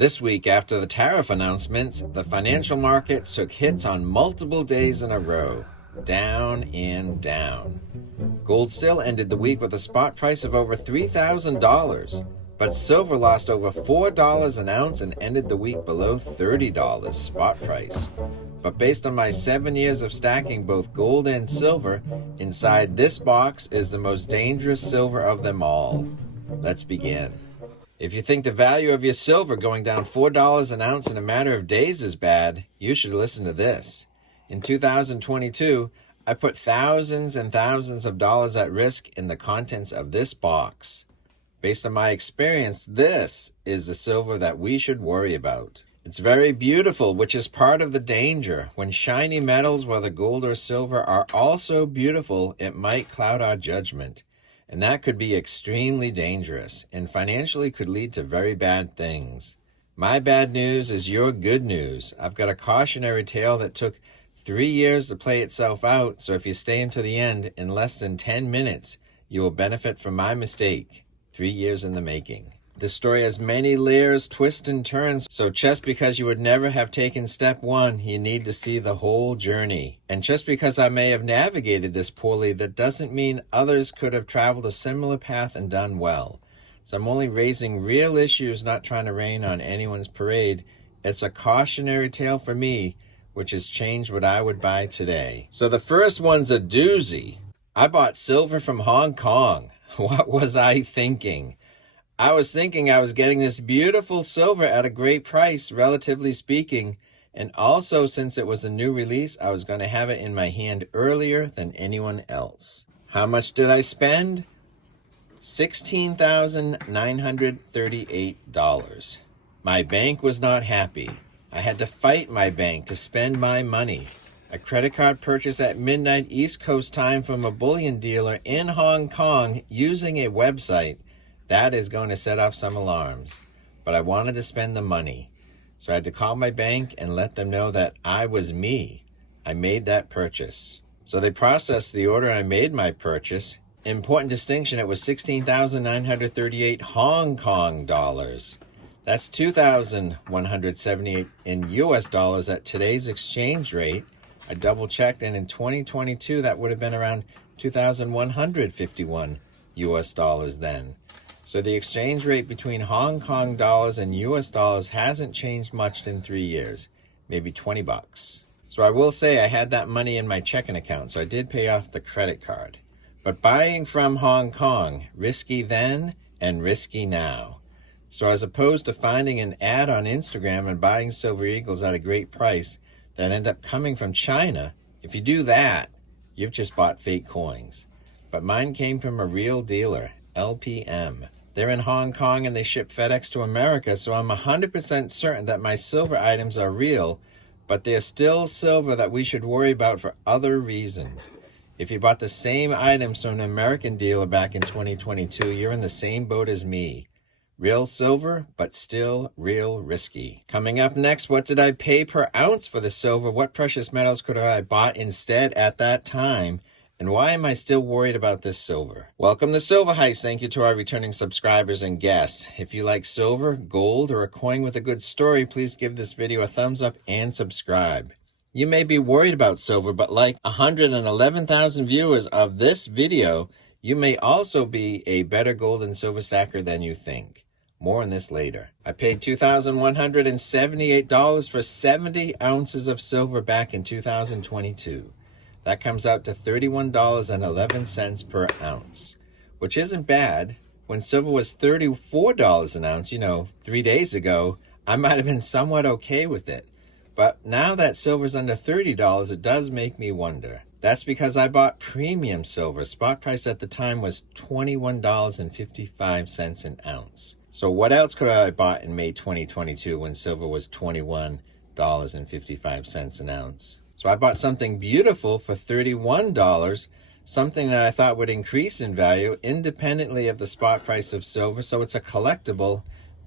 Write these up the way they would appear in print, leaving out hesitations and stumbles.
This week, after the tariff announcements, the financial markets took hits on multiple days in a row. Down and down. Gold still ended the week with a spot price of over $3,000, but silver lost over $4 an ounce and ended the week below $30 spot price. But based on my 7 years of stacking both gold and silver, inside this box is the most dangerous silver of them all. Let's begin. If you think the value of your silver going down $4 an ounce in a matter of days is bad, you should listen to this. In 2022, I put thousands and thousands of dollars at risk in the contents of this box. Based on my experience, this is the silver that we should worry about. It's very beautiful, which is part of the danger. When shiny metals, whether gold or silver, are also beautiful, it might cloud our judgment. And that could be extremely dangerous and financially could lead to very bad things. My bad news is your good news. I've got a cautionary tale that took 3 years to play itself out, so if you stay until the end, in less than 10 minutes, you will benefit from my mistake. 3 years in the making. This story has many layers, twists, and turns, so just because you would never have taken step one, you need to see the whole journey. And just because I may have navigated this poorly, that doesn't mean others could have traveled a similar path and done well. So I'm only raising real issues, not trying to rain on anyone's parade. It's a cautionary tale for me, which has changed what I would buy today. So the first one's a doozy. I bought silver from Hong Kong. What was I thinking? I was thinking I was getting this beautiful silver at a great price, relatively speaking, and also since it was a new release, I was going to have it in my hand earlier than anyone else. How much did I spend? $16,938. My bank was not happy. I had to fight my bank to spend my money. A credit card purchase at midnight East Coast time from a bullion dealer in Hong Kong using a website. That is going to set off some alarms. But I wanted to spend the money. So I had to call my bank and let them know that I was me. I made that purchase. So they processed the order and I made my purchase. Important distinction, it was 16,938 Hong Kong dollars. That's 2,178 in US dollars at today's exchange rate. I double checked, and in 2022 that would have been around 2,151 US dollars then. So the exchange rate between Hong Kong dollars and US dollars hasn't changed much in 3 years, maybe $20. So I will say I had that money in my checking account, so I did pay off the credit card. But buying from Hong Kong, risky then and risky now. So as opposed to finding an ad on Instagram and buying Silver Eagles at a great price that end up coming from China, if you do that, you've just bought fake coins. But mine came from a real dealer, LPM. They're in Hong Kong and they ship FedEx to America, so I'm 100% certain that my silver items are real, but they're still silver that we should worry about for other reasons. If you bought the same items from an American dealer back in 2022, you're in the same boat as me. Real silver, but still real risky. Coming up next, what did I pay per ounce for the silver? What precious metals could I have bought instead at that time? And why am I still worried about this silver? Welcome to Silver Heist. Thank you to our returning subscribers and guests. If you like silver, gold, or a coin with a good story, please give this video a thumbs up and subscribe. You may be worried about silver, but like 111,000 viewers of this video, you may also be a better gold and silver stacker than you think. More on this later. I paid $2,178 for 70 ounces of silver back in 2022. That comes out to $31.11 per ounce, which isn't bad. When silver was $34 an ounce, 3 days ago, I might have been somewhat okay with it. But now that silver's under $30, it does make me wonder. That's because I bought premium silver. Spot price at the time was $21.55 an ounce. So what else could I have bought in May 2022 when silver was $21.55 an ounce? So I bought something beautiful for $31, something that I thought would increase in value independently of the spot price of silver. So it's a collectible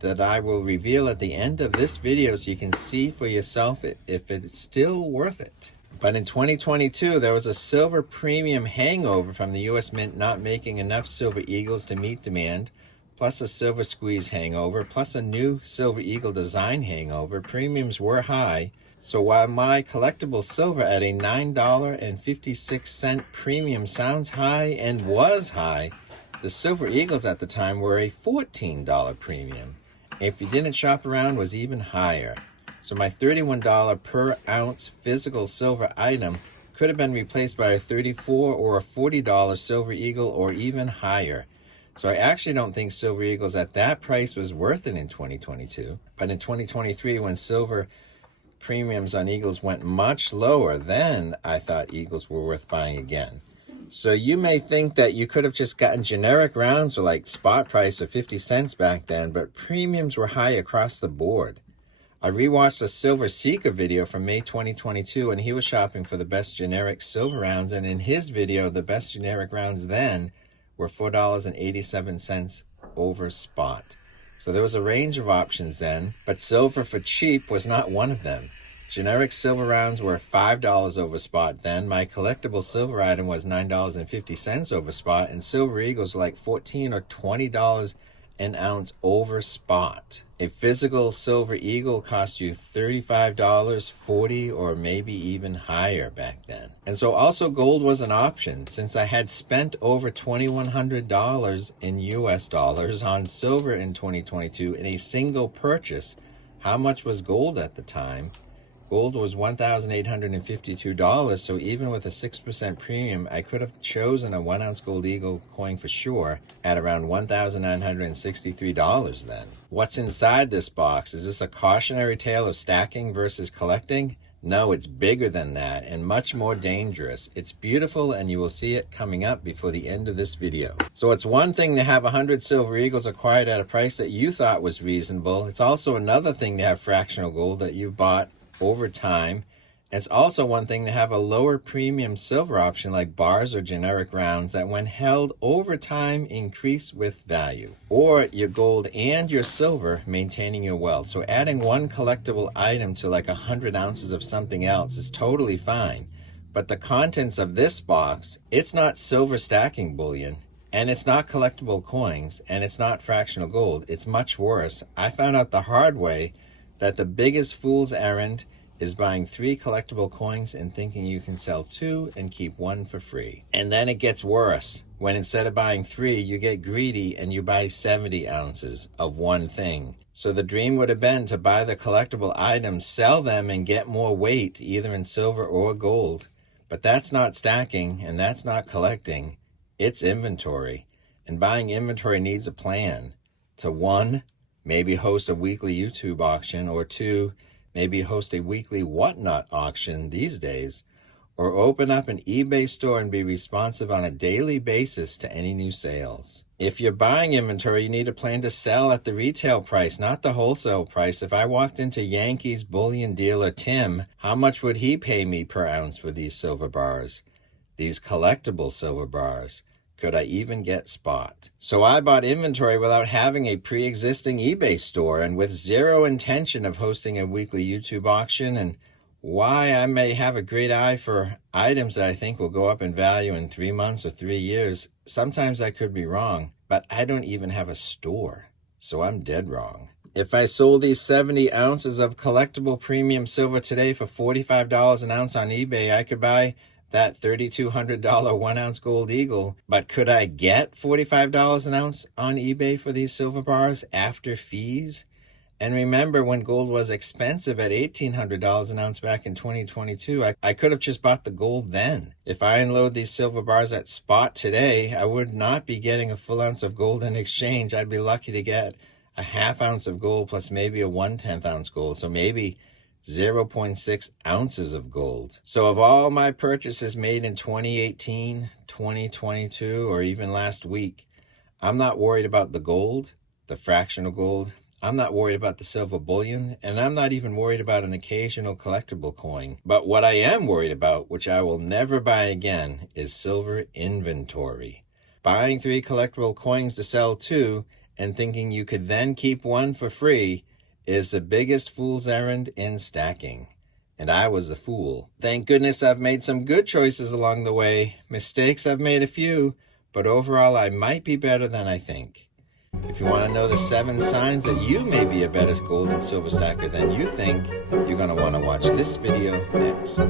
that I will reveal at the end of this video so you can see for yourself if it's still worth it. But in 2022, there was a silver premium hangover from the U.S. Mint not making enough Silver Eagles to meet demand. plus a Silver Squeeze hangover, plus a new Silver Eagle design hangover, premiums were high. So while my collectible silver at a $9.56 premium sounds high and was high, the Silver Eagles at the time were a $14 premium. If you didn't shop around, was even higher. So my $31 per ounce physical silver item could have been replaced by a $34 or a $40 Silver Eagle or even higher. So I actually don't think Silver Eagles at that price was worth it in 2022. But in 2023, when silver premiums on Eagles went much lower, then I thought Eagles were worth buying again. So you may think that you could have just gotten generic rounds for like spot price of 50 cents back then, but premiums were high across the board. I rewatched a Silver Seeker video from May 2022, and he was shopping for the best generic silver rounds, and in his video, the best generic rounds then were $4.87 over spot. So there was a range of options then, but silver for cheap was not one of them. Generic silver rounds were $5 over spot then. My collectible silver item was $9.50 over spot, and Silver Eagles were like $14 or $20 an ounce over spot. A physical Silver Eagle cost you $35, $40, or maybe even higher back then. And so also gold was an option. Since I had spent over $2,100 in US dollars on silver in 2022 in a single purchase, how much was gold at the time? Gold was $1,852, so even with a 6% premium, I could have chosen a 1 ounce gold eagle coin for sure at around $1,963 then. What's inside this box? Is this a cautionary tale of stacking versus collecting? No, it's bigger than that and much more dangerous. It's beautiful, and you will see it coming up before the end of this video. So it's one thing to have 100 Silver Eagles acquired at a price that you thought was reasonable. It's also another thing to have fractional gold that you bought over time. It's also one thing to have a lower premium silver option like bars or generic rounds that when held over time increase with value. Or your gold and your silver maintaining your wealth. So adding one collectible item to like 100 ounces of something else is totally fine. But the contents of this box, it's not silver stacking bullion, and it's not collectible coins, and it's not fractional gold. It's much worse. I found out the hard way that the biggest fool's errand is buying 3 collectible coins and thinking you can sell 2 and keep 1 for free. And then it gets worse when instead of buying 3, you get greedy and you buy 70 ounces of one thing. So the dream would have been to buy the collectible items, sell them, and get more weight, either in silver or gold. But that's not stacking, and that's not collecting. It's inventory. And buying inventory needs a plan. To 1, maybe host a weekly YouTube auction, or 2, maybe host a weekly whatnot auction these days, or open up an eBay store and be responsive on a daily basis to any new sales. If you're buying inventory, you need a plan to sell at the retail price, not the wholesale price. If I walked into Yankees bullion dealer Tim, how much would he pay me per ounce for these silver bars? These collectible silver bars. Could I even get spot? So I bought inventory without having a pre-existing eBay store and with zero intention of hosting a weekly YouTube auction. And why I may have a great eye for items that I think will go up in value in 3 months or 3 years. Sometimes I could be wrong, but I don't even have a store. So I'm dead wrong. If I sold these 70 ounces of collectible premium silver today for $45 an ounce on eBay, I could buy that $3,200 1 ounce gold eagle. But could I get $45 an ounce on eBay for these silver bars after fees? And remember when gold was expensive at $1,800 an ounce back in 2022, I could have just bought the gold then. If I unload these silver bars at spot today, I would not be getting a full ounce of gold in exchange. I'd be lucky to get a half ounce of gold plus maybe a 1/10 ounce gold. So maybe 0.6 ounces of gold. So of all my purchases made in 2018, 2022, or even last week, I'm not worried about the gold, the fractional gold. I'm not worried about the silver bullion, and I'm not even worried about an occasional collectible coin. But what I am worried about, which I will never buy again, is silver inventory. Buying 3 collectible coins to sell 2 and thinking you could then keep 1 for free is the biggest fool's errand in stacking. And I was a fool. Thank goodness I've made some good choices along the way. Mistakes I've made a few, but overall I might be better than I think. If you want to know the 7 signs that you may be a better gold and silver stacker than you think, you're going to want to watch this video next.